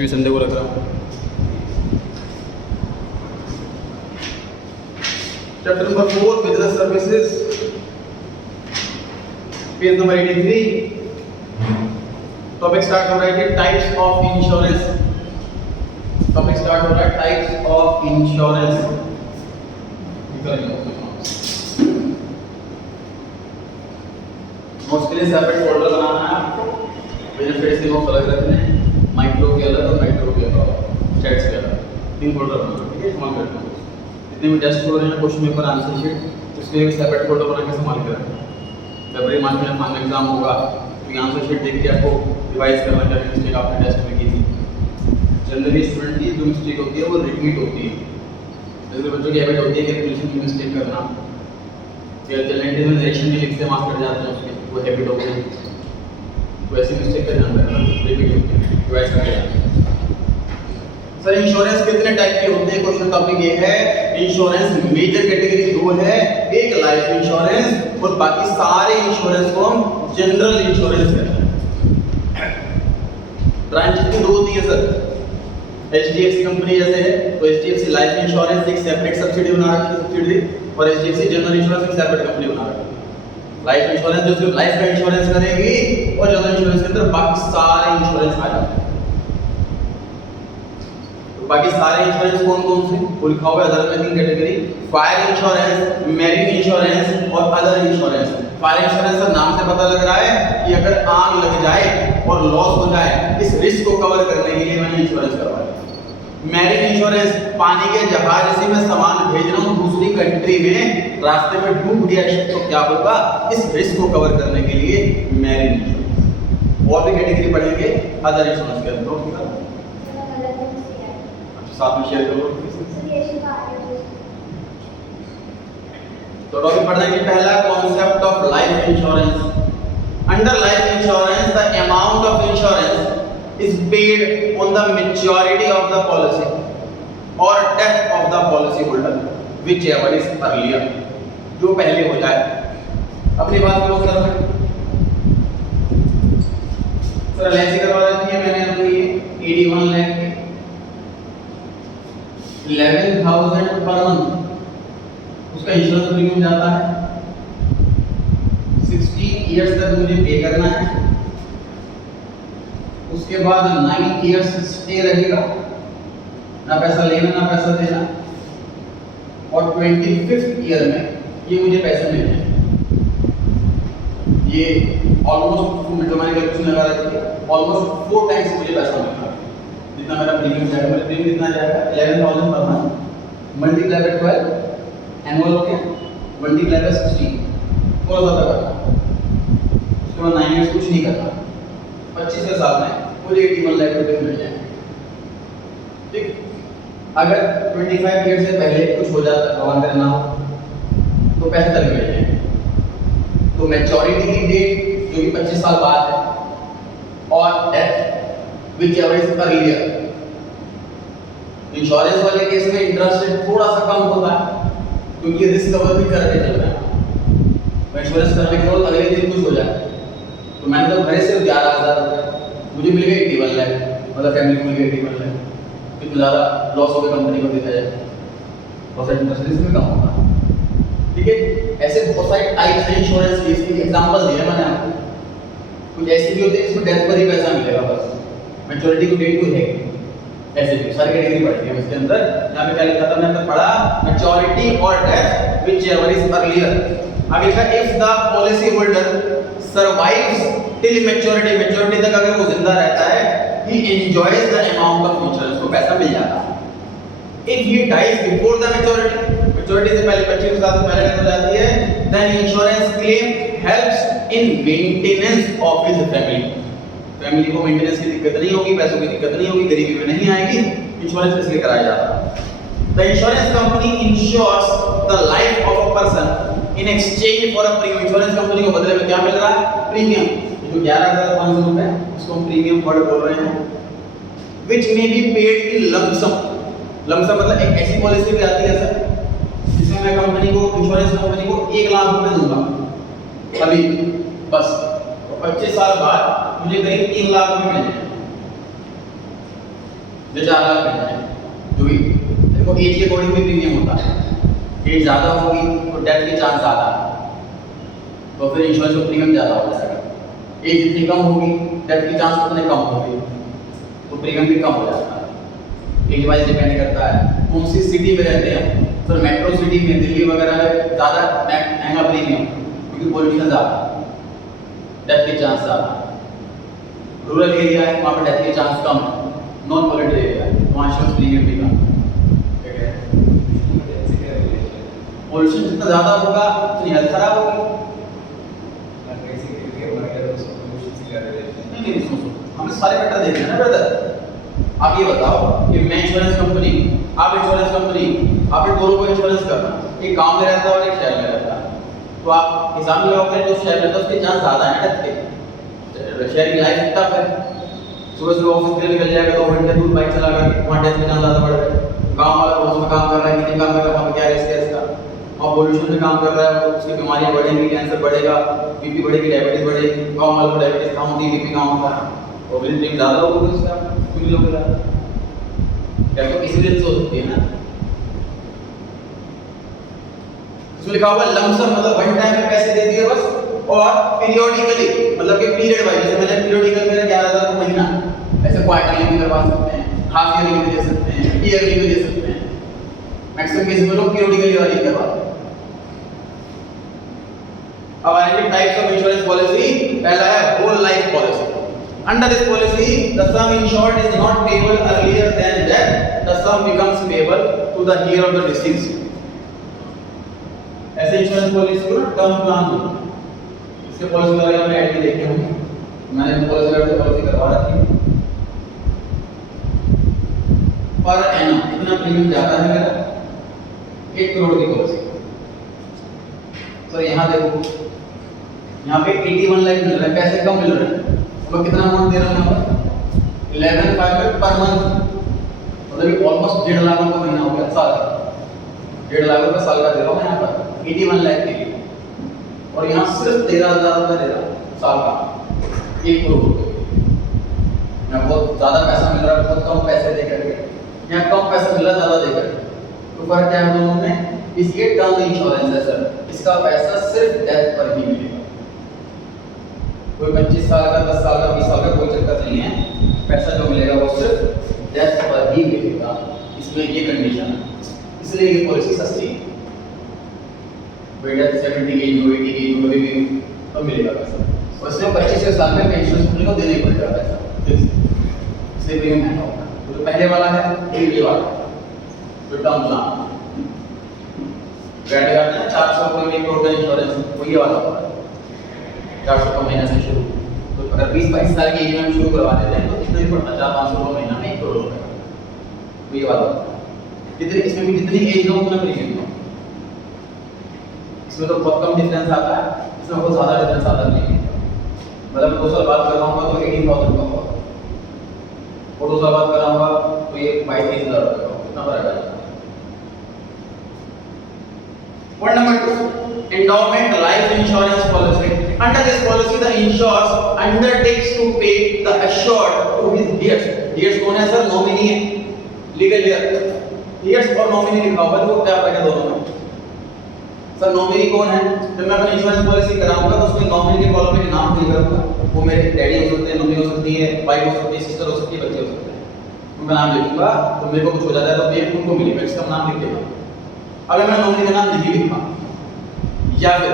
भी संडे को रख रहा हूँ। Chapter number 4 business services, page number 83। Topic start हो रहा है कि types of insurance. Topic start हो रहा है टाइप्स ऑफ इंश्योरेंस। उसके लिए सेपरेट फोल्डर बनाना है आपको। बेनिफिट्स के नोट्स अलग रखने हैं, माइक्रो के अलग और माइक्रो के अलग, स्टैट्स के अलग, 3 फोल्डर बनाना, ठीक है। संभाल कर जितने भी टेस्ट हो रहे हैं, क्वेश्चन पेपर, आंसर शीट, उसके लिए सेपरेट फोल्डर बना के संभाल के रखें। फरवरी मार्च में फाइनल एग्जाम होगा तो ये आंसर शीट देख के आपको रिवाइज करना क्या मिस्टेक आपने टेस्ट में की थी। जनरली स्टूडेंट की जो मिस्टेक होती है वो रिपीट होती है। जैसे बच्चों की हैबिट होती है कैलकुलेशन की मिस्टेक करना, या अल्टरनेटिव में डायरेक्शन भी लिखते मार्क्स कट जाते हैं उसके, वो हैबिट हो गई। तो ऐसी मिस्टेक का ध्यान रखना, रिपीट होती है, रिवाइज करके जाना। सर इंश्योरेंस कितने टाइप के होते हैं? क्वेश्चन टॉपिक ये है। इंश्योरेंस मेजर कैटेगरी 2 है, एक लाइफ इंश्योरेंस और बाकी सारे इंश्योरेंस को हम जनरल इंश्योरेंस कहते हैं। ब्रांच की 2 होती है सर। HDFC कंपनी जैसे है तो HDFC लाइफ इंश्योरेंस एक सेपरेट सब्सिडी बना रखी है, सब्सिडी, और HDFC जनरल इंश्योरेंस एक सेपरेट कंपनी बना रखी है। लाइफ इंश्योरेंस जो सिर्फ लाइफ का इंश्योरेंस करेगी और जनरल इंश्योरेंस के अंदर बाकी सारे इंश्योरेंस आ जाते हैं। बाकी सारे इंश्योरेंस कौन कौन से वो लिखा हुआ है अदर में 3 category, fire insurance, marine insurance और अदर इंश्योरेंस। फायर इंश्योरेंस का नाम से पता लग रहा है कि अगर आग लग जाए और लॉस हो जाए, इस रिस्क को कवर करने के लिए मैंने इंश्योरेंस करवाया। मैरीन इंश्योरेंस, पानी के जहाज से मैं सामान भेज रहा हूँ दूसरी कंट्री में, रास्ते में डूब गया शिप तो क्या होगा, इस रिस्क को कवर करने के लिए मैरीन इंश्योरेंस। और भी कैटेगरी पढ़ेंगे अदर इंश्योरेंस के अंदर, साथ में शेयर करो। तो टॉपिक पढ़ने की पहला concept of life insurance. Under life insurance the amount of insurance is paid on the maturity of the policy और death of the policy holder whichever is earlier, जो पहले हो जाए। अपनी बात करो सर, एलआईसी करवा रखी है मैंने अपनी 81 लाख की, 11,000 पर मंथ उसका इंश्योरेंस प्रीमियम जाता है। 16 इयर्स तक मुझे पे करना है, उसके बाद 9 इयर्स स्टे रहेगा, ना पैसा लेना ना पैसा देना, और 25th ईयर में ये मुझे पैसे मिलने हैं। ये ऑलमोस्ट मैंने कैलकुलेशन लगा रखी है, ऑलमोस्ट 4 टाइम्स मुझे पैसा मिलता है जितना मेरा प्रीमियम जाएगा। मेरा प्रीमियम कितना जाएगा? 11,000 per month multiply by 12 annual हो गया, मल्टीप्लाई बाय 16 थोड़ा सा करना, उसके बाद 9 इयर्स कुछ नहीं करना, 25वें साल में मुझे 81 लाख रुपए मिल जाएंगे। ठीक, अगर 25 ईयर से पहले कुछ हो जाता, भगवान करना हो, तो पैसे तक मिल जाएंगे। तो मैच्योरिटी की डेट जो कि 25 साल बाद है, और death which ever is earlier। Insurance वाले केस में इंटरेस्ट रेट थोड़ा सा कम होता है क्योंकि रिस्क कवर भी करके चल रहा है। इंश्योरेंस करने के बाद अगले दिन कुछ हो जाए तो मैंने तो भरे सिर्फ 11,000 रुपये, मुझे मिल गए 81 लाख, मतलब फैमिली को मिल गए 81 लाख। कितना ज़्यादा लॉस हो गया कंपनी को देखा जाए, बहुत सारे इंटरेस्ट रिस्क में कम होगा। ठीक है, ऐसे बहुत सारे टाइप्स हैं इंश्योरेंस के, इसके एग्जांपल दिए मैंने आपको। कुछ ऐसे भी होते हैं इसमें डेथ पर ही पैसा मिलेगा, बस मैच्योरिटी को डेट कोई है, ऐसे भी सारी कैटेगरी पढ़ी है इसके अंदर। यहाँ पे क्या लिखा था मैंने पढ़ा, मैच्योरिटी और death whichever is earlier. आगे लिखा if the policy holder survives till maturity, maturity तक अगर वो जिंदा रहता है, he enjoys the amount of insurance, को पैसा मिल जाता है। If he dies before the maturity, maturity से पहले 25 साल से पहले डेथ हो जाती है, then insurance claim helps in maintenance of his family. Family को मेंटेनेंस की दिक्कत नहीं होगी, पैसों की दिक्कत नहीं होगी, गरीबी में नहीं आएगी। इंश्योरेंस इसलिए कराया जाता है। The insurance company insures the life of a person in exchange for a premium. Insurance company को बदले में क्या मिल रहा है? प्रीमियम। जो 11,500 रुपए इसको हम प्रीमियम वर्ड बोल रहे हैं। Which may be paid in lump sum. Lump sum मतलब एक ऐसी पॉलिसी भी आती है सर जिसमें मैं कंपनी को, इंश्योरेंस कंपनी को 1 लाख रुपए दूंगा अभी बस, और 25 साल बाद मुझे करीब 3 लाख रुपए मिल जाए। जो 4 लाख मिल जाए, जो भी देखो एज के अकॉर्डिंग भी प्रीमियम होता है। एज ज़्यादा होगी तो डेथ के चांस ज़्यादा है, तो फिर इंश्योरेंस का प्रीमियम ज़्यादा हो जाएगा। एज जितनी कम होगी डेथ की चांस उतने कम होगी, तो प्रीमियम भी कम हो जाता है। एज वाइज डिपेंड करता है कौन सी सिटी में रहते हैं। सर मेट्रो सिटी में दिल्ली वगैरह में ज़्यादा महंगा प्रीमियम, क्योंकि पॉल्यूशन ज़्यादा, डेथ के चांस ज़्यादा। रूरल एरिया है वहाँ पर डेथ के चांस कम है, नॉन पॉल्यूटेड एरिया है वहाँ इंश्योरेंस प्रीमियम भी कम। पॉल्यूशन जितना ज़्यादा होगा उतनी हेल्थ खराब होगी। नहीं सुनो, हमें सारे फैक्टर देखना है ना ब्रदर। आप ये बताओ कि मैं इंश्योरेंस कंपनी, आप इंश्योरेंस कंपनी, आप इन दोनों को इंश्योरेंस करना, एक गांव में रहता है और एक शहर में रहता है, तो आप हिसाब में लगाओगे जो शहर में रहता है उसके चांस ज़्यादा है डेथ के। शहर की लाइफ टफ है, सुबह सुबह ऑफिस के लिए निकल जाएगा 2 घंटे दूर बाइक चला कर, वहाँ डेथ के चांस ज़्यादा बढ़ रहे हैं। गाँव वाला रोज में काम कर रहा है, कितने काम कर रहा है, वहाँ क्या रिस्क है इसका, और पॉल्यूशन में काम कर रहा है, उसकी बीमारियाँ बढ़ेंगी, कैंसर बढ़ेगा, बीपी बढ़ेगी, डायबिटीज बढ़ेगी। गाँव वाले को डायबिटीज कम होती है, बीपी कम होता है, और बिल प्रीमियम ज़्यादा होगा इसका, क्योंकि लोग क्या तो इसीलिए हो सकती है ना। इसमें लिखा हुआ लमसम मतलब वन टाइम में पैसे दे दिए बस, और पीरियोडिकली मतलब कि पीरियड वाइज, जैसे मैंने पीरियोडिकल मेरा 11,000 का महीना, ऐसे क्वार्टरली भी करवा सकते हैं, हाफ ईयरली भी दे सकते हैं, ईयरली भी दे सकते हैं। मैक्सिमम केस में लोग पीरियोडिकली वाली करवाते हैं। अब आएंगे टाइप्स ऑफ इंश्योरेंस पॉलिसी। पहला है whole life policy. Under this policy, the sum insured is not payable earlier than death. The sum becomes payable to the heir of the deceased. ऐसे इंश्योरेंस पॉलिसी को ना term plan बोलते हैं। इसके policy वगैरह में ऐड में देखे होंगे, मैंने पॉलिसी वगैरह से पॉलिसी करवा रखी है। पर एनम इतना प्रीमियम जाता है मेरा 1 करोड़ की पॉलिसी। तो यहाँ देखो, यहाँ पे 81 लाख मिल रहा है, पैसे कम मिल रहे हैं, मैं कितना अमाउंट दे रहा हूँ 11,500 पर मंथ, मतलब कि ऑलमोस्ट 1.5 लाख रुपए महीना हो गया साल का। 1.5 लाख रुपए साल का दे रहा हूँ यहाँ पर 81 लाख के लिए, और यहाँ सिर्फ 13,000 रुपए दे रहा हूँ साल का, 1 करोड़ रुपए। यहाँ बहुत ज़्यादा पैसा मिल रहा है, बहुत कम पैसे दे करके, यहाँ कम पैसा मिल रहा है ज़्यादा दे करके। तो फर्क क्या है दोनों में? इसके टर्म इंश्योरेंस है सर, इसका पैसा सिर्फ डेथ पर ही मिलेगा। कोई 25 साल का, 10 साल का, 20 साल का कोई चक्कर नहीं है, पैसा जो मिलेगा वो सिर्फ डेथ पर ही मिलेगा। इसमें ये कंडीशन है, इसलिए ये पॉलिसी सस्ती है। डेथ 70 की एज हो, 80 की एज हो, भी तो मिलेगा पैसा, और इसमें 25 साल में इंश्योरेंस कंपनी को देना ही पड़ेगा पैसा, इसलिए प्रीमियम महंगा होगा। तो जो पहले वाला है ये वाला जो टर्म प्लान बैठ जाते हैं 400 रुपये में टोटल इंश्योरेंस, वो ये वाला होगा 400 का महीना से शुरू। तो अगर 20-22 साल की एज में शुरू करवा देते हैं तो इतना ही पड़ता है 400-500 रुपये महीना में 1 करोड़ रुपये। तो ये वाला जितनी इसमें भी जितनी एज का उतना प्रीमियम हो। इसमें तो बहुत कम डिफरेंस आता है, इसमें बहुत ज़्यादा डिफरेंस आता नहीं है। मतलब 2 साल बाद करवाऊंगा तो 18,000 का होगा, और 2 साल बाद कराऊंगा तो ये 22,000 रुपये का, कितना फर्क है। Point number 2, endowment life insurance policy. Under this policy, the insurer undertakes to pay the assured to his heirs. Heirs कौन है सर? नॉमिनी है, लीगल हेयर। heirs और नॉमिनी लिखा हुआ है, तो क्या फर्क है दोनों में? सर नॉमिनी कौन है? जब मैं अपनी इंश्योरेंस पॉलिसी कराऊंगा तो उसमें नॉमिनी के कॉलम में नाम फिल करूंगा। वो मेरे डैडी हो सकते हैं, मम्मी हो सकती है, वाइफ हो सकती है, सिस्टर हो सकती है, बच्चे हो सकते हैं। उनका नाम लिखूंगा तो मेरे को कुछ हो जाता है तो पे उनको मिलेगा, इसका नाम लिख देगा। अगर मैं नॉमिनी का नाम नहीं लिखा, या फिर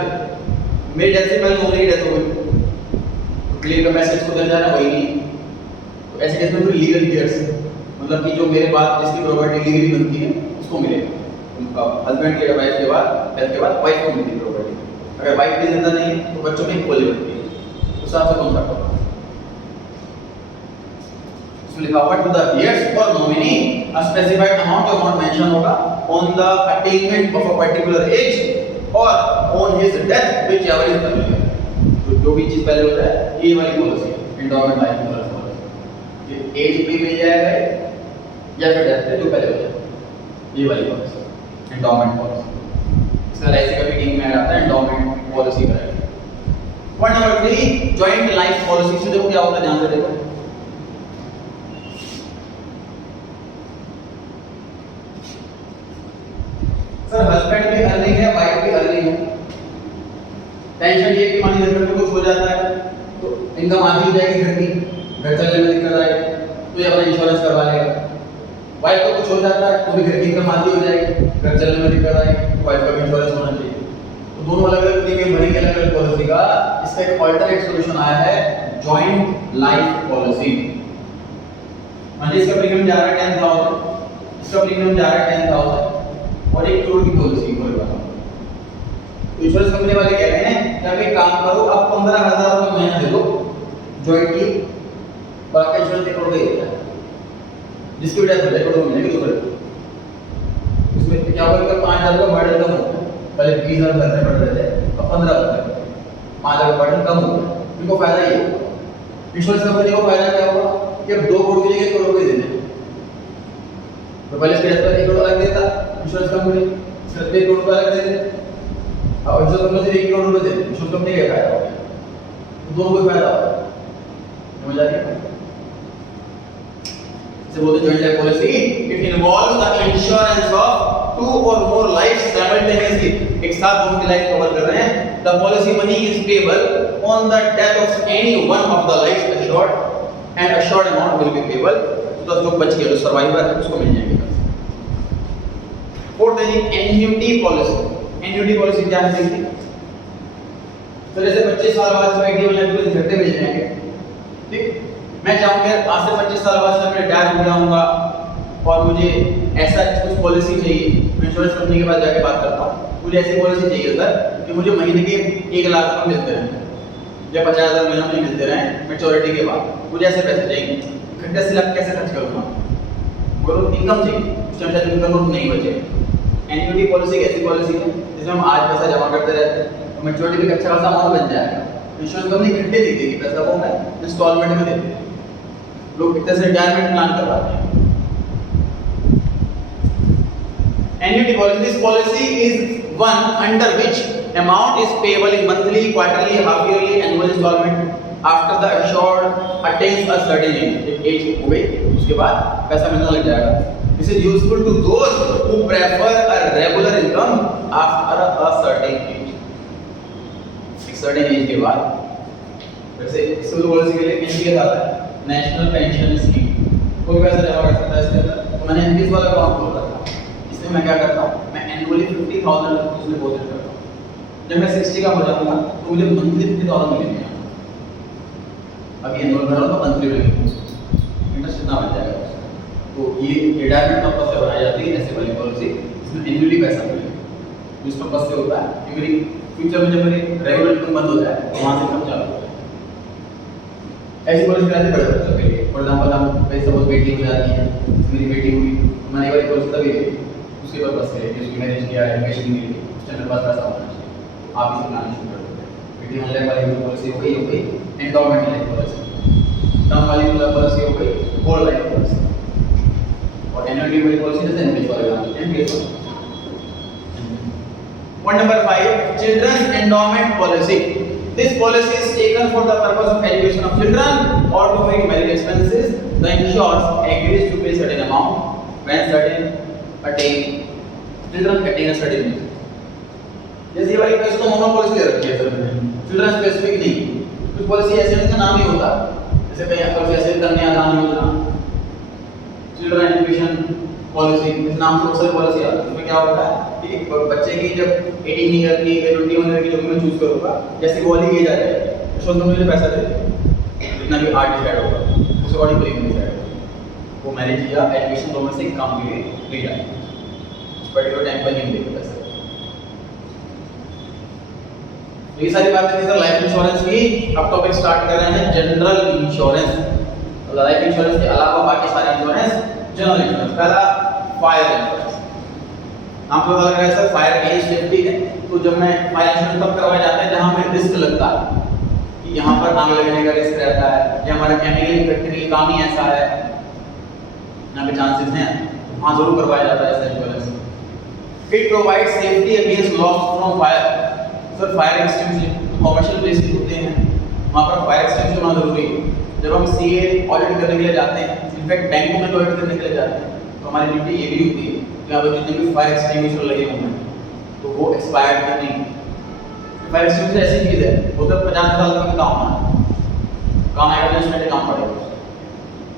मेरी डेथ से पहले नॉमिनी की डेथ हो गई तो क्लेम का मैसेज को दे जाना वही नहीं। तो ऐसे केस में फिर लीगल हेयर्स, मतलब कि जो मेरे बाद जिसकी प्रॉपर्टी लीगली बनती है उसको मिलेगा। उनका हस्बैंड के वाइफ के बाद डेथ के बाद वाइफ को मिलती है प्रॉपर्टी। अगर वाइफ भी जिंदा नहीं है तो बच्चों में इक्वली बनती है। तो साथ से कौन सा होगा? इसमें लिखा हुआ टू द heirs और नॉमिनी a specified amount, जो अमाउंट मेंशन होगा on the attainment of a particular age or on his death, whichever is the earlier। तो जो भी चीज पहले होता है ये वाली पॉलिसी है, एंडोमेंट लाइफ इंश्योरेंस पॉलिसी। ये एज पे मिल जाएगा या फिर डेथ पे जो पहले हो जाएगा, ये वाली पॉलिसी एंडोमेंट पॉलिसी। इसका एलआईसी का भी टीम में आता है एंडोमेंट पॉलिसी करेगा। Point number 3, joint life policy. से देखो क्या होता है, ध्यान से देखो। सर हस्बैंड भी अर्निंग है, वाइफ भी अर्निंग है। टेंशन ये कि मान लीजिए हस्बैंड को कुछ हो जाता है तो इनकम आधी हो जाएगी घर की, घर चलने में दिक्कत आएगी तो ये अपना इंश्योरेंस करवा लेगा। वाइफ को कुछ हो जाता है तो भी घर की इनकम आधी हो जाएगी, घर चलने में दिक्कत आएगी, वाइफ का भी इंश्योरेंस होना चाहिए। तो दोनों अलग अलग प्रीमियम भरेंगे अलग अलग पॉलिसी का। इसका एक अल्टरनेट सॉल्यूशन आया है, जॉइंट लाइफ पॉलिसी। मान लीजिए इसका प्रीमियम जा रहा है 10,000, इसका प्रीमियम जा रहा है 10,000 और 1 करोड़ की पॉलिसी बोल रहा हूं। तो इंश्योरेंस कंपनी वाले कह रहे हैं कि आप एक काम करो, आप 15,000 रुपए महीना दे दो जॉइंट की, और आपका इंश्योरेंस 1 करोड़ का ही होता है। जिसकी भी डेथ हो जाए 1 करोड़ मिलेगी तो इसमें क्या होगा कि 5,000 का बर्डन कम होगा। पहले 20,000 भरने पड़ रहे थे, अब 15,000 5,000 का बर्डन कम होगा। इनको फायदा ये होगा। इंश्योरेंस कंपनी को फायदा क्या होगा कि अब 2 करोड़ के लिए 1 करोड़ के देने, तो पहले इसके डेथ पर 1 करोड़ अलग देता इंश्योरेंस कंपनी, सिर्फ 1 करोड़ अलग दे दे, और इंश्योरेंस कंपनी से 1 करोड़ रुपए दे, इंश्योरेंस कंपनी का फायदा होगा, दोनों को फायदा होगा। समझ आ रही है? इसे बोलते हैं joint life policy. It involves the insurance of 2 और मोर लाइफ साइमल्टेनियसली, एक साथ दोनों की लाइफ कवर कर रहे हैं। The policy money is payable on the death of any one of the life assured and assured amount will be payable, तो जो बच गया जो सर्वाइवर है उसको मिल जाएगा। फोर्थ है एन्युटी पॉलिसी। एन्युटी पॉलिसी क्या है देखिए, तो जैसे 25 साल बाद एसआईटी वाले को झटके मिल जाएंगे, ठीक। मैं चाहूंगा आज से 25 साल बाद मैं रिटायर हो जाऊंगा और मुझे ऐसा कुछ पॉलिसी चाहिए, मैं इंश्योरेंस कंपनी के पास जाके बात करता हूँ, मुझे ऐसी पॉलिसी चाहिए सर कि मुझे महीने के 1 लाख रुपए मिलते रहें या 50,000 महीना मुझे मिलते रहें मैच्योरिटी के बाद, मुझे ऐसे पैसे चाहिए। 10 लाख कैसे खर्च करूँगा, वो इनकम चाहिए, उसमें शायद इनकम नहीं बचे। एन्युटी पॉलिसी एक ऐसी पॉलिसी है जिसमें हम आज पैसा जमा करते रहते हैं और मैच्योरिटी पे अच्छा खासा अमाउंट बन जाएगा। इंश्योरेंस कंपनी इकट्ठे नहीं देगी पैसा, वो मैं इंस्टॉलमेंट में देती है। लोग कितने से रिटायरमेंट प्लान करवाते हैं। Annuity policy, this policy is one under which amount is payable in monthly, quarterly, half yearly, annual installment after the assured attains a certain age. एक एज हो गई उसके बाद पैसा मिलने लग जाएगा। This is useful to those who prefer a regular income after a certain age. एक certain age के बाद वैसे इसको पॉलिसी के लिए एनपीएस आता है, नेशनल पेंशन स्कीम। कोई पैसा जमा कर सकता है इसके अंदर। तो मैंने एनपीएस वाला अकाउंट खोल रखा है। इसमें मैं क्या करता हूँ, मैं एनुअली 50,000 रुपीस डिपॉजिट करता हूँ। जब मैं 60 का हो जाऊंगा तो मुझे मंथली 50,000 मिलेंगे। अभी एनुअल भरा तो मंथली मिलेंगे, इंटरेस्ट कितना बन जाएगा। तो ये रिटायरमेंट पर्पस से बनाई जाती है ऐसे वाली पॉलिसी, इसमें एनुअली पैसा मिलेगा। इस पर्पस से होता है कि मेरी फ्यूचर में जब मेरी रेगुलर इनकम बंद हो जाए तो वहाँ से इनकम चालू हो जाए। ऐसी पॉलिसी कराते बड़े बच्चों के लिए। फॉर एग्जाम्पल हम सपोज बेटी हो जाती है, मेरी बेटी हुई तो मैंने वाली पॉलिसी तभी ली उसके पर्पस से कि उसकी मैरिज किया, एजुकेशन के लिए, उस टाइम मेरे पास पैसा होना चाहिए। आप इसे बनाना शुरू कर देते हैं। बेटी ऑनलाइन वाली पॉलिसी हो गई, एंडोमेंट लाइफ पॉलिसी, टर्म वाली पॉलिसी हो गई, होल लाइफ पॉलिसी, और एनुअटी वाली पॉलिसी जैसे एनपीएस वाले NPS. Point number 5, children's endowment policy. This policy is taken for the purpose of education of children or to meet marriage expenses. The insured agrees to pay certain amount when children attain a certain age. जैसे ये वाली policy तो mono policy ले रखी है sir, children specific नहीं। कुछ policy ऐसे उनका नाम ही होता है, जैसे कई पॉलिसी ऐसे Kanyadan Yojana, children education policy, इस नाम से बहुत पॉलिसी आती है। इसमें क्या होता है कि एक बच्चे की जब 18 ईयर की या 21 ईयर की जो मैं चूज करूंगा, जैसे वो वाली एज आ जाएगी तो उसको मुझे पैसा दे देंगे, जितना भी आर्ट डिसाइड होगा उस अकॉर्डिंग प्रीमियम डिसाइड होगा। वो मैरिज या एजुकेशन दोनों में से एक काम के लिए ले जाएंगे, उस पर्टिकुलर टाइम पर नहीं देंगे पैसा। तो ये सारी बातें थी सर लाइफ इंश्योरेंस की। अब टॉपिक स्टार्ट कर रहे हैं जनरल इंश्योरेंस। लाइफ इंश्योरेंस के अलावा बाकी सारे इंश्योरेंस जनरल इंश्योरेंस। पहला फायर इंश्योरेंस। आपको पता लग रहा है सर फायर अगेंस्ट सेफ्टी है, तो जब मैं फायर इंश्योरेंस तब करवाया जाता है जहां हमें रिस्क लगता है कि यहाँ पर आग लगने का रिस्क रहता है या हमारा केमिकल फैक्ट्री काम ही ऐसा है, यहाँ पे चांसेस हैं, वहाँ जरूर करवाया जाता है ऐसा insurance. It provide safety against loss from fire. Sir fire extinguisher commercial places होते हैं, वहाँ पर फायर एक्सटिंग्विशर होना जरूरी है। जब हम सीए ऑडिट करने के लिए जाते हैं, इनफैक्ट बैंकों में ऑडिट करने के लिए जाते हैं, तो हमारी ड्यूटी ये भी होती है कि आप जितने भी फायर एक्सटिंग्विशर लगे होंगे तो वो एक्सपायर्ड तो नहीं। फायर एक्सटिंग्विशर ऐसी चीज़ है, वो तो 50 साल तक काम आएगा तो इसमें काम पड़ेगा।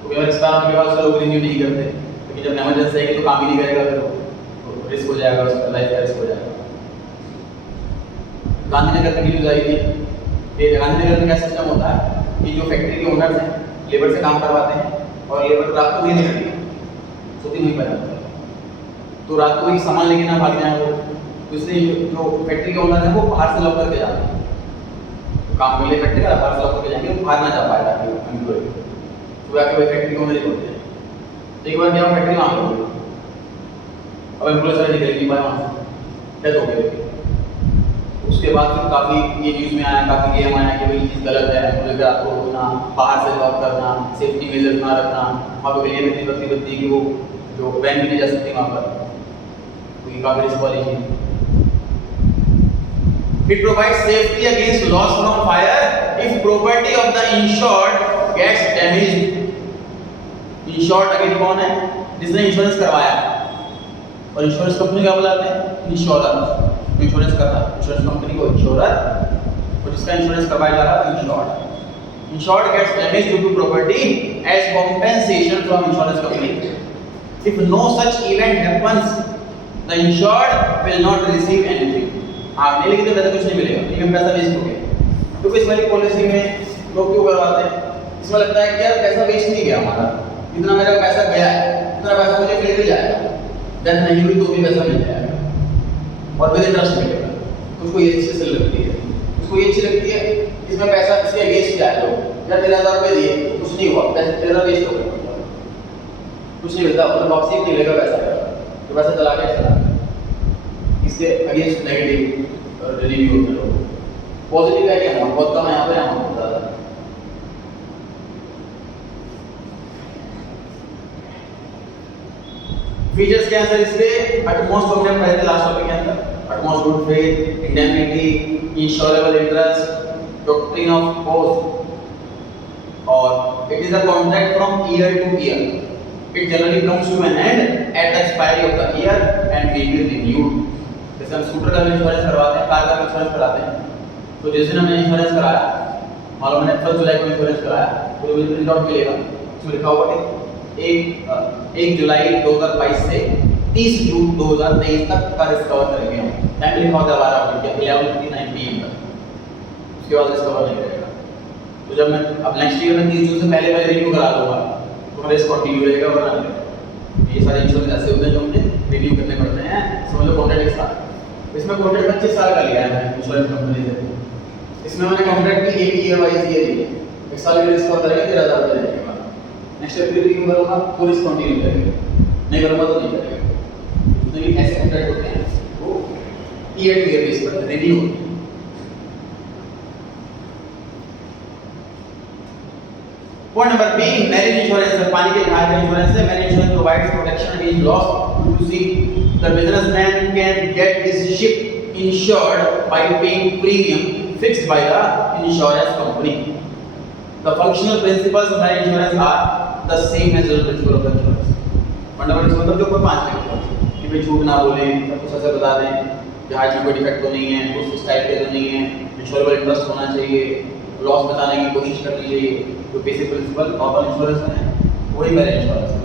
तो अगर एक्सपायर होने के बाद उसका लोग रिन्यू नहीं करते, क्योंकि जब इमरजेंसी आएगी तो काम ही नहीं करेगा, तो रिस्क हो जाएगा, उसका लाइफ का रिस्क हो जाएगा। गांधीनगर में न्यूज़ आई थी, ये गांधीनगर में क्या सिस्टम होता है कि जो फैक्ट्री के ओनर्स हैं लेबर से काम करवाते हैं और लेबर रात को नहीं निकलती, सोती नहीं पर, तो रात को ही सामान लेके ना भाग जाए वो, तो इसलिए जो फैक्ट्री के ओनर हैं वो बाहर से लॉक करके जाते हैं, तो काम के लिए फैक्ट्री का बाहर से लॉक करके जाएंगे, वो बाहर ना जा पाएगा एम्प्लॉय, तो आके वही फैक्ट्री के ओनर ही होते हैं। एक बार क्या फैक्ट्री वहाँ हो गई, अब एम्प्लॉय सारे निकल नहीं पाए वहाँ से, डेथ हो गई। उसके बाद फिर काफ़ी ये न्यूज़ में आया, काफ़ी गेम आया कि भाई चीज़ गलत है, एम्प्लॉय का आपको रोकना, बाहर से लॉक करना, सेफ्टी मेजर्स ना रखना, वहाँ पर गलियाँ इतनी पतली पतली कि वो जो वैन भी नहीं जा सकती वहाँ पर, तो ये काफ़ी रिस्क वाली चीज़। It provides safety against loss from fire if property of the insured gets damaged. Insured again कौन है? जिसने इंश्योरेंस करवाया, और इंश्योरेंस कंपनी क्या बुलाते हैं? इंश्योरर। इंश्योरेंस करता है इंश्योरेंस कंपनी को इंश्योरर, और जिसका इंश्योरेंस करवाया जा रहा है insured. Insured gets damage due to property as compensation from insurance company. If no such event happens, the insured will not receive anything. हाँ नहीं, लेकिन तो पैसा कुछ नहीं मिलेगा, प्रीमियम पैसा वेस्ट हो गया। तो इस वाली पॉलिसी में लोग क्यों करवाते हैं? इसमें लगता है कि यार पैसा वेस्ट नहीं गया हमारा, जितना मेरा पैसा गया है उतना पैसा मुझे मिल भी जाएगा, डेथ नहीं हुई तो भी पैसा मिल जाएगा और विद इंटरेस्ट मिलेगा। तो उसको ये चीज़ अच्छी लगती है, उसको ये अच्छी लगती है इसमें पैसा इसके अगेंस्ट जाए, लोग यार 13,000 रुपये दिए कुछ नहीं हुआ, पैसा तेरा वेस्ट हो गया, कुछ नहीं मिलता, मतलब वापसी नहीं मिलेगा पैसा, तो पैसा चला गया चला गया। इसके अगेंस्ट नेगेटिव रिव्यू होते हैं। पॉजिटिव है कि अमाउंट बहुत कम है, यहाँ पे अमाउंट बहुत ज़्यादा है। फीचर्स क्या हैं सर इसके? अटमोस्ट हमने पढ़े थे लास्ट टॉपिक के अंदर, utmost good faith, indemnity, insurable interest, doctrine of cost, और it is a contract from year to year, it generally comes to an end at the expiry of the year and may be renewed. जैसे हम scooter का insurance करवाते हैं, car का insurance कराते हैं, तो जिस दिन हमने इंश्योरेंस कराया, मान लो मैंने 1 जुलाई को इंश्योरेंस कराया, तो मुझे प्रिंट आउट मिलेगा, उसमें लिखा होगा कि 1 जुलाई 2022 से 30 जून 2023 तक का रिस्क कवर करेंगे हम, टाइम लिखा होता है 11:59 PM तक, उसके बाद रिस्क कवर नहीं करेगा। तो जब मैं अब नेक्स्ट ईयर में 30 जून से पहले रिन्यू करा लूँगा तो मेरा रिस्क कंटिन्यू रहेगा, वरना ये सारे इंश्योरेंस ऐसे होते हैं जो मुझे रिन्यू करने पड़ते हैं। समझ लो कॉन्ट्रैक्ट 1 साल, इसमें कॉन्ट्रैक्ट 25 साल का लिया है मैंने इंश्योरेंस कंपनी से, इसमें मैंने कॉन्ट्रैक्ट की एक ईयर वाइज ये ली है, 1 साल के रिस्क कवर करेंगे 13,000 रुपये देने के बाद, नेक्स्ट ईयर फिर रिन्यू करूँगा तो रिस्क कंटिन्यू करेंगे, नहीं करूँगा तो नहीं करेगा। तो ये ऐसे कॉन्ट्रैक्ट होते हैं वो ईयर टू ईयर बेस पर रिन्यू होते हैं। Point number B, marine insurance, पानी के जहाज का इंश्योरेंस है। Marine insurance provides protection against loss due to sea. The businessman can get his ship insured by paying premium fixed by the insurance company. The functional principles of marine insurance are the same as the principle of the insurance. Fundamental मतलब जो ऊपर 5 लिखे हैं कि भाई झूठ ना बोले, सब कुछ ऐसे बता दें, जहाज में कोई डिफेक्ट तो नहीं है, कुछ टाइप के तो नहीं है, इंश्योरेबल इंटरेस्ट होना चाहिए, लॉस बचाने की कोशिश करनी चाहिए। जो बेसिक प्रिंसिपल नॉर्मल इंश्योरेंस है वही मेरे इंश्योरेंस है।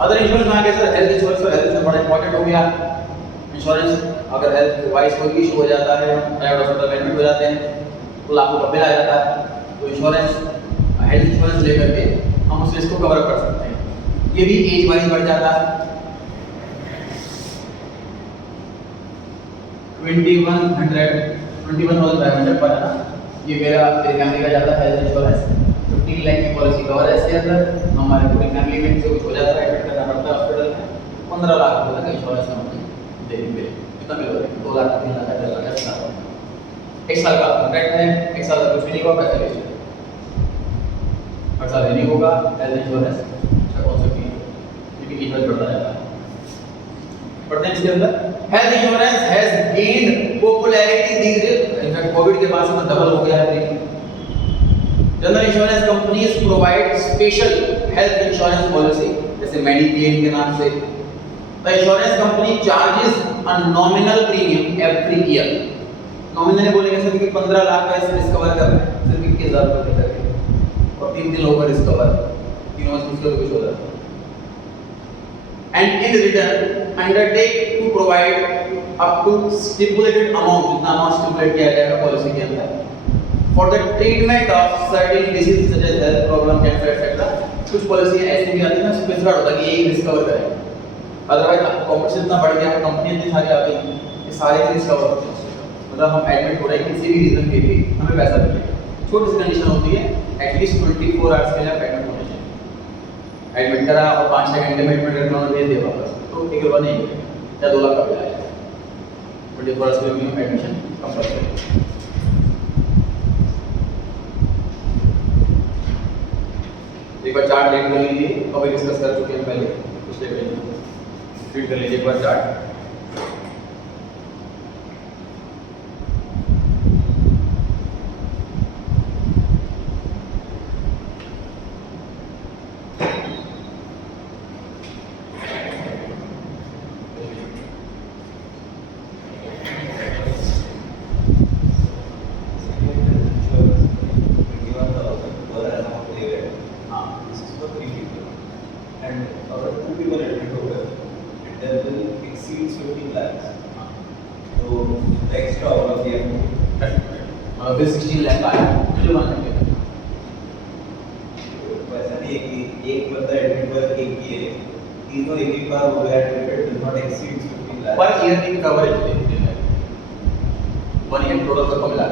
अदर इंश्योरेंस में आगे sir health insurance, health insurance बड़ा इंपॉर्टेंट हो गया। इंश्योरेंस अगर हेल्थ वाइज कोई इशू हो जाता है, प्राइवेट हॉस्पिटल में एडमिट हो जाते हैं तो लाखों का बिल आ जाता है, तो इंश्योरेंस हेल्थ इंश्योरेंस लेकर के हम उस रिस्क को कवर कर सकते हैं। ये भी एज वाइज बढ़ जाता है, 21,500 पर है ना, ये मेरी फैमिली का जाता है हेल्थ इंश्योरेंस, 15 लाख की पॉलिसी कवर है इसके अंदर। हमारे पूरी फैमिली में से कुछ हो जाता है, एडमिट करना पड़ता है हॉस्पिटल में, 15 लाख रुपए तक इंश्योरेंस कंपनी देगी बिल। कितना बिल होगा? 2 लाख, 3 लाख, 4 लाख, 5 लाख। 1 साल का कॉन्ट्रैक्ट है, 1 साल तक कुछ भी नहीं होगा, पैसा वेस्ट है, हर साल रिन्यू होगा हेल्थ इंश्योरेंस। अच्छा कौन सा की क्योंकि इन्वेस्ट बढ़ता रहता है। पढ़ते हैं इसके अंदर health insurance has gained popularity these days, in fact covid के बाद से तो डबल हो गया है। General insurance companies provide special health insurance policy, जैसे मेडिक्लेम के नाम से। The insurance company charges a nominal premium every year. Nominally बोलेंगे सर कि 15 लाख का इस रिस्क कवर कर रहे हैं सिर्फ 21,000 रुपये करके और 3 दिन होगा रिस्क कवर, तीनों में मुश्किल कुछ हो जाता है. And in return undertake to provide up to stipulated amount, जितना अमाउंट स्टिपुलेट किया जाएगा पॉलिसी के अंदर for the treatment of certain diseases such as health problem, cancer etc. कुछ पॉलिसी ऐसी भी आती है ना स्पेसिफाइड होता है कि ये रिस्क कवर करेगा. अदरवाइज कंपटीशन इतना बढ़ गया है, कंपनियां इतनी सारी आ गई कि सारे रिस्क कवर होते हैं. मतलब हम एडमिट हो रहे हैं किसी भी रीजन के लिए हमें पैसा मिलेगा. छोटी सी कंडीशन होती है एटलीस्ट 24 आवर्स के लिए आप एडमिट होने चाहिए. एडमिट करा और 5 घंटे में एडमिट करके उन्होंने भेज दिया वापस तो 1 रुपया नहीं मिलेगा या 2 लाख का बिल आएगा. 24 आवर्स के लिए एडमिशन कंपल्सरी. एक बार चार्ट देख लीजिए, कभी डिस्कस कर चुके हैं पहले, पिछले पेज में रीड कर लीजिए एक बार चार्ट. फिर 16 लाख का आया मुझे मानना है. वैसा नहीं है कि एक बंदा एडमिट पर एक ही है, तीनों एक ही बार हो गया admit does not exceed 15 lakh per year की कवरेज देते हैं. 1 ईयर टोटल का मिला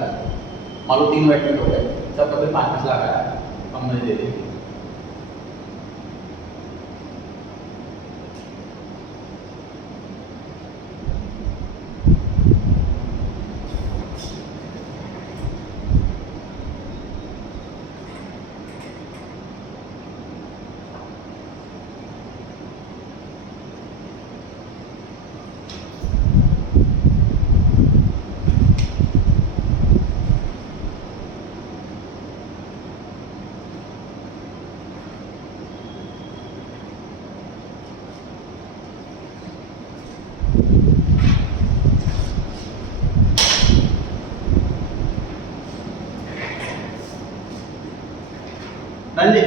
मान लो 3 एडमिट हो गए, सब का फिर 5 लाख आया, हमने दे दी. डन जी.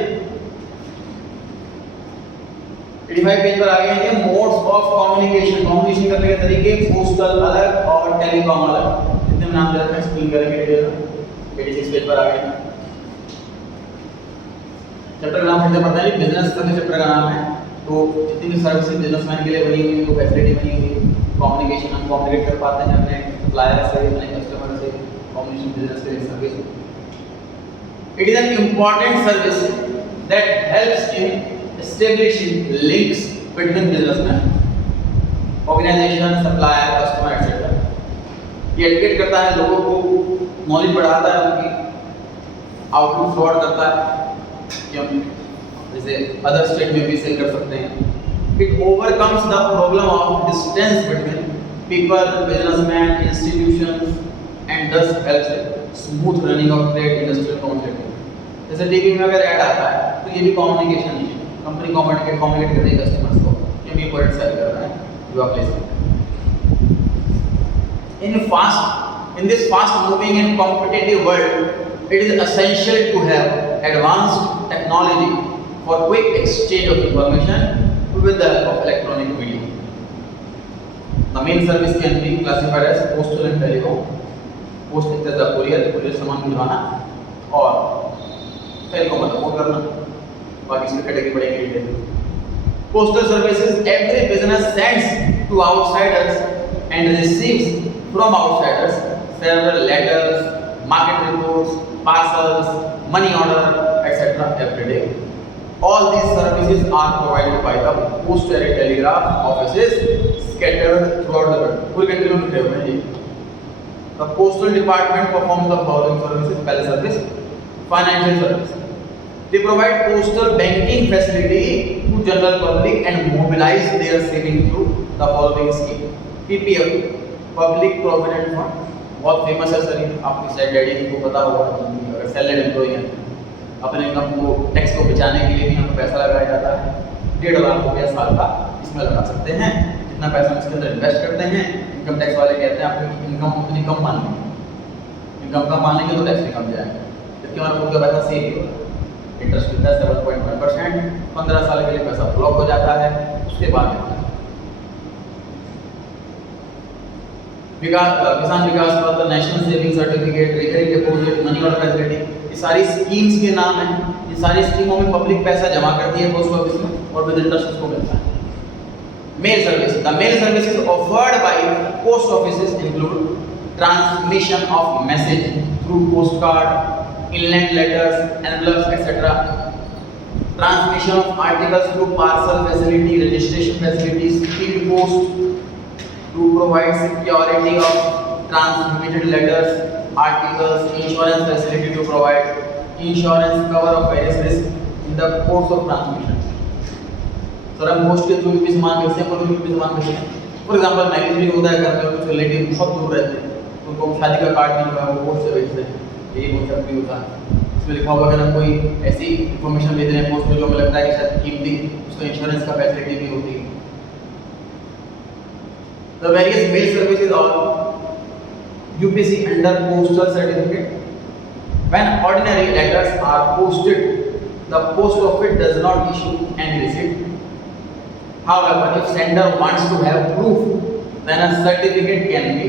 85 पेज पर आ गए हैं. मोड्स ऑफ कम्युनिकेशन, कम्युनिकेशन करने के तरीके पोस्टल अलग और टेलीकॉम अलग. जितने नाम दे रखे हैं स्क्रीन करेंगे डिटेल में. 86 पेज पर आ गए हैं. चैप्टर का नाम फिर से पता है, बिजनेस करने चैप्टर का नाम है. तो जितनी भी सर्विसेज बिजनेसमैन के लिए बनी हुई है वो फैसिलिटी बनी हुई है. कम्युनिकेशन हम कम्युनिकेट कर पाते हैं अपने सप्लायर से, अपने कस्टमर से. कम्युनिकेशन बिजनेस के लिए service. It is an important service that helps in establishing links between businessmen, organization, supplier, customer, etc. ये एडुकेट करता है लोगों को, नॉलेज बढ़ाता है उनकी, आउटपुट फ्रॉड करता है कि हम जैसे अदर स्टेट में भी सेल कर सकते हैं. It overcomes the problem of distance between people, businessmen, institutions, and thus helps smooth running of trade, industrial communication. जैसे टीवी में अगर ऐड आता है तो ये भी कम्युनिकेशन ही है. कंपनी कम्युनिकेट कर रही है कस्टमर्स को कि हम ये प्रोडक्ट सेल कर रहे हैं, जो आप ले सकते हैं. In this fast moving and competitive world, it is essential to have advanced technology for quick exchange of information with the help of electronic media. The main service can be classified as postal and telecom. Post एक तरह का courier सामान भिजवाना और telecom मतलब phone करना. बाकी इसमें कैटेगरी बढ़ेगी. Postal services every business sends to outsiders and receives from outsiders several letters, market reports, parcels, money order etc. every day. All these services are provided by the postal and telegraph offices scattered throughout the world. पूरी country में लिखे हुए हैं ये. The postal department performs the following services. पहले service financial service. They provide postal banking facility to general public and mobilize their saving through the following scheme. PPF, Public Provident Fund, बहुत famous है sir. आपकी शायद daddy को पता होगा, अगर salaried employee हैं अपने इनकम को टैक्स को बचाने के लिए भी यहाँ पर पैसा लगाया जाता है. 1.5 लाख रुपया साल का इसमें लगा सकते हैं, जितना पैसा हम इसके अंदर इन्वेस्ट करते हैं, इनकम टैक्स वाले कहते हैं आपको इनकम उतनी कम मान लेंगे, इनकम कम मान लेंगे तो टैक्स भी कम जाएगा, जबकि हमारा खुद का पैसा सेव ही होगा। इंटरेस्ट मिलता है 7.1%, 15 साल के लिए पैसा ब्लॉक हो जाता है, उसके बाद मिलता है। किसान विकास पत्र, national saving certificate, recurring deposit, money order facility, ये सारी स्कीम्स के नाम हैं। इन सारी स्कीमों में पब्लिक पैसा जमा करती है पोस्ट ऑफिस में और विद इंटरेस्ट उसको मिलता है। Mail service, the mail services offered by post offices include transmission of message through post card, inland letters, envelopes, etc. Transmission of articles through parcel facility, registration facilities, speed post to provide security of transmitted letters, articles, insurance facility to provide insurance cover of various risks in the course of transmission. Sir हम post के through भी सामान भेजते हैं, कोई भी सामान भेजते हैं। फॉर एग्जांपल मैरिज भी होता है, घर में कुछ रिलेटिव बहुत दूर रहते हैं, तो उनको शादी का कार्ड भी जो है वो पोस्ट से भेजते हैं। यही कॉन्सेप्ट भी होता है। इसमें लिखा होगा अगर हम कोई ऐसी इंफॉर्मेशन भेज रहे हैं पोस्ट में जो हमें लगता है कि शायद कीमती, उसका इंश्योरेंस का फैसिलिटी भी होती है। The various mail services or UPC under postal certificate. When ordinary letters are posted, the post office does not issue any receipt. However, if sender wants to have proof, then a certificate can be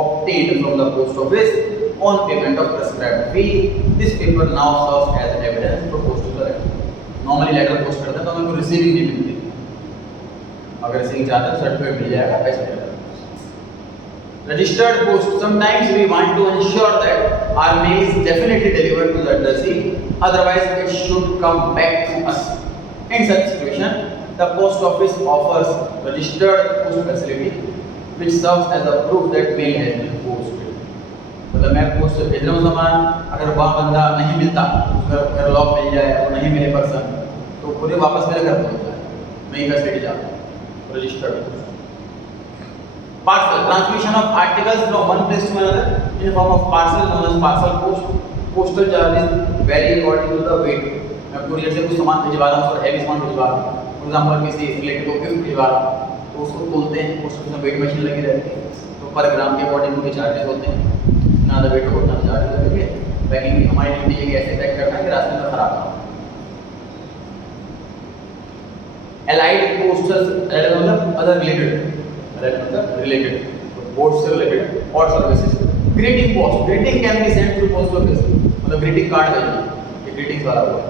obtained from the post office on payment of prescribed fee. This paper now serves as evidence for postal letter. Normally letter post करते हैं तो हमें कोई receiving नहीं मिलती, अगर receiving चाहते हैं सर्टिफिकेट मिल जाएगा, पैसा मिलेगा। Registered post. Sometimes we want to ensure that our mail is definitely delivered to the addressee, otherwise it should come back to us. In such situation, the post office offers registered post facility, which serves as a proof that mail has been posted. मतलब मैं post से भेज रहा हूँ सामान, अगर वहाँ बंदा नहीं मिलता, घर लॉक मिल जाए और नहीं मिले पर्सन, तो पूरे वापस मेरे घर पहुँच जाए, मैं ये फैसिलिटी चाहता हूँ। Registered parcel, transmission of articles from one place to another in the form of parcel known as parcel post. Postal charges vary according to the weight. मैं कुरियर से कुछ सामान भिजवा रहा हूँ और हैवी सामान भिजवा रहा हूँ, फॉर एग्जांपल किसी रिलेटिव को गिफ्ट भिजवा रहा हूँ, तो उसको तोलते हैं, पोस्ट ऑफिस में वेट मशीन लगी रहती है, तो पर ग्राम के अकॉर्डिंग उनके चार्जेस होते हैं, ना द वेट उतना चार्ज लगेंगे। पैकिंग की हमारी ड्यूटी है कि ऐसे पैक करना है कि रास्ते में खराब ना हो। Allied postals, मतलब other related, related, post से related और services. Greeting post, greeting can be sent through post office, मतलब greeting card भेजना, ये greetings वाला हुआ।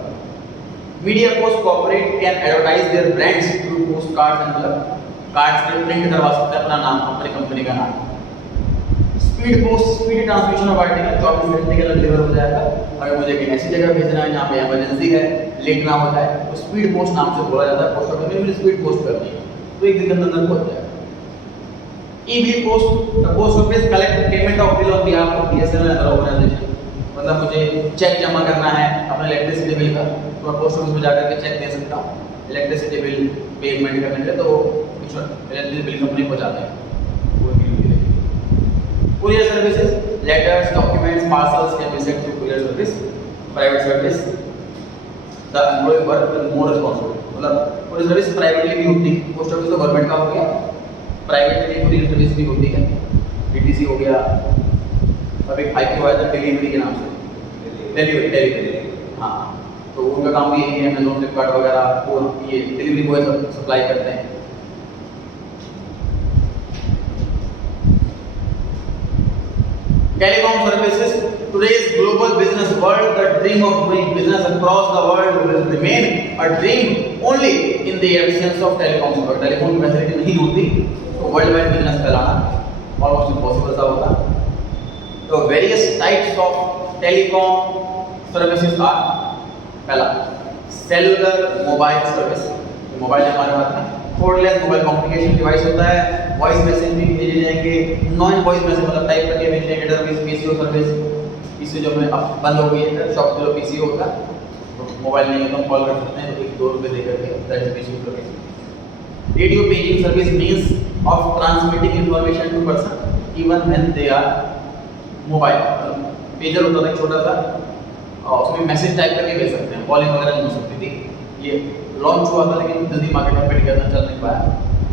Media post corporate can advertise their brands through post cards and मतलब cards पे print करवा सकते हैं अपना नाम, अपनी कंपनी का नाम। Speed post, speed transmission of article 24 घंटे के अंदर डिलीवर हो जाएगा। अगर मुझे कहीं ऐसी जगह भेजना है जहाँ पे इमरजेंसी है, लेट ना हो जाए, तो स्पीड पोस्ट नाम से बोला जाता है। पोस्ट ऑफिस में मुझे स्पीड पोस्ट करनी है, तो एक दिन के अंदर पहुंच जाएगा। E bill post, the post office collect payment of bill on behalf of BSNL and other organisation. मतलब मुझे चेक जमा करना है अपने इलेक्ट्रिसिटी बिल का, तो मैं पोस्ट ऑफिस में जाकर के चेक दे सकता हूँ इलेक्ट्रिसिटी बिल पेमेंट करने के लिए, तो इलेक्ट्रिसिटी बिल कंपनी को जाते हैं। Courier services, letters, documents, parcels can be sent through courier service. Private service, the employee work with more responsibility. मतलब courier service privately भी होती है, पोस्ट ऑफिस तो गवर्नमेंट का हो गया, प्राइवेटली courier service भी होती है, डीटीसी हो गया, अब एक आईपीओ आया था डिलीवरी के नाम से, डिलीवरी, हाँ, तो उनका काम भी यही है, अमेज़न, फ्लिपकार्ट वगैरह, वो ये डिलीवरी बॉय सब सप्लाई करते हैं। Telecom services, today's global business world, the dream of doing business across the world will remain a dream only in the absence of telecom support. Telecom की फैसिलिटी नहीं होती तो वर्ल्ड वाइड बिजनेस फैलाना almost impossible सा होता। तो various types of telecom services are, पहला cellular mobile service, mobile हमारे पास है, कोडलेस मोबाइल कम्युनिकेशन डिवाइस होता है, वॉइस मैसेज भी भेजे जाएंगे, नॉन वॉइस मैसेज मतलब टाइप करके भेजने के सर्विस, पीसीओ सर्विस, पीसीओ जो में अब बंद हो गई है, शॉप पे जो पीसीओ होता है, तो मोबाइल नहीं है तो हम कॉल कर सकते हैं, तो 1-2 रुपये दे करके that is PCO service. Radio paging service means of transmitting information to person even when they are mobile. Pager होता था एक छोटा सा, और उसमें मैसेज टाइप करके भेज सकते हैं, कॉलिंग वगैरह नहीं हो सकती थी। ये लॉन्च हुआ था लेकिन जल्दी मार्केट में पेट करना चल नहीं पाया,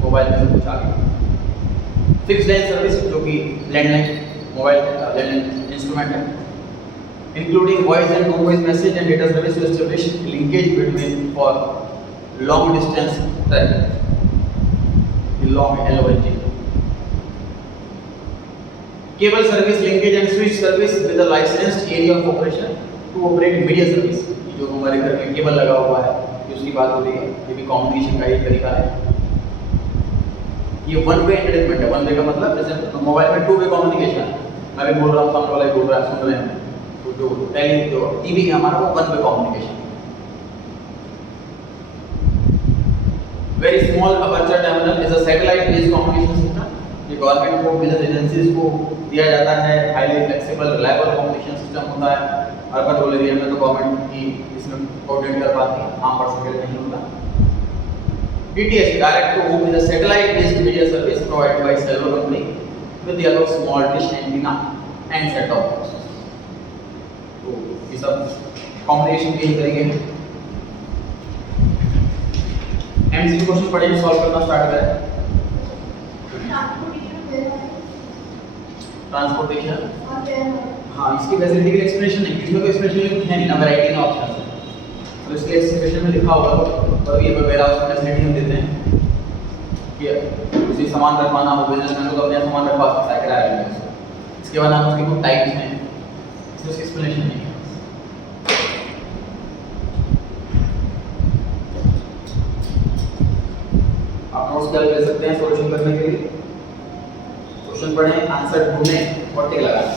मोबाइल में सब कुछ आ गया। फिक्स लाइन सर्विस जो कि लैंडलाइन मोबाइल लैंडलाइन इंस्ट्रूमेंट है, including voice and non voice message and data service to establish linkage between for long distance travel, long LONG। Cable service linkage and switch service with a licensed area of operation to operate media service. जो हमारे घर में cable लगा हुआ है उसकी बात हो रही है, ये भी कम्युनिकेशन का एक तरीका है। ये वन वे एंटरटेनमेंट है। वन वे का मतलब जैसे मोबाइल में 2 वे कम्युनिकेशन है, मैं भी बोल रहा हूँ, सामने वाला भी बोल रहा है, सुन रहे हैं। तो जो टीवी है हमारा वो one way communication. Very small aperture terminal is a satellite based communication system. ये गवर्नमेंट को बिजनेस एजेंसीज को दिया जाता है। Highly flexible reliable communication system होता है। अर्बन रूरल एरिया में तो गवर्नमेंट की इसमें कोऑर्डिनेट कर पाती है, आम पर्सन के लिए नहीं होता। DTH direct to home is a satellite based media service provided by cellular company with the help of small dish antenna and set top boxes। तो ये सब कम्युनिकेशन के तरीके हैं। MCQ क्वेश्चन पढ़ेंगे, सॉल्व करना स्टार्ट करें। ट्रांसपोर्टेशन, हाँ इसकी फैसिलिटी के एक्सप्लेनेशन नहीं, इसमें कोई एक्सप्लेनेशन है नहीं ना, वैरायटी ना ऑप्शन है, तो इसके एक्सप्लेनेशन में लिखा होगा और ये वगैरह उसमें फैसिलिटी हम देते हैं कि उसी सामान रखवाना हो, बिजनेसमैन को अपना सामान रखवा सकता है किराए में। इसके बाद हम उसके कुछ टाइप्स हैं, इसमें उसकी एक्सप्लेनेशन नहीं है। आप नोट्स कर ले सकते हैं सॉल्यूशन करने के लिए। क्वेश्चन पढ़ें, आंसर ढूंढें और टिक लगाएं।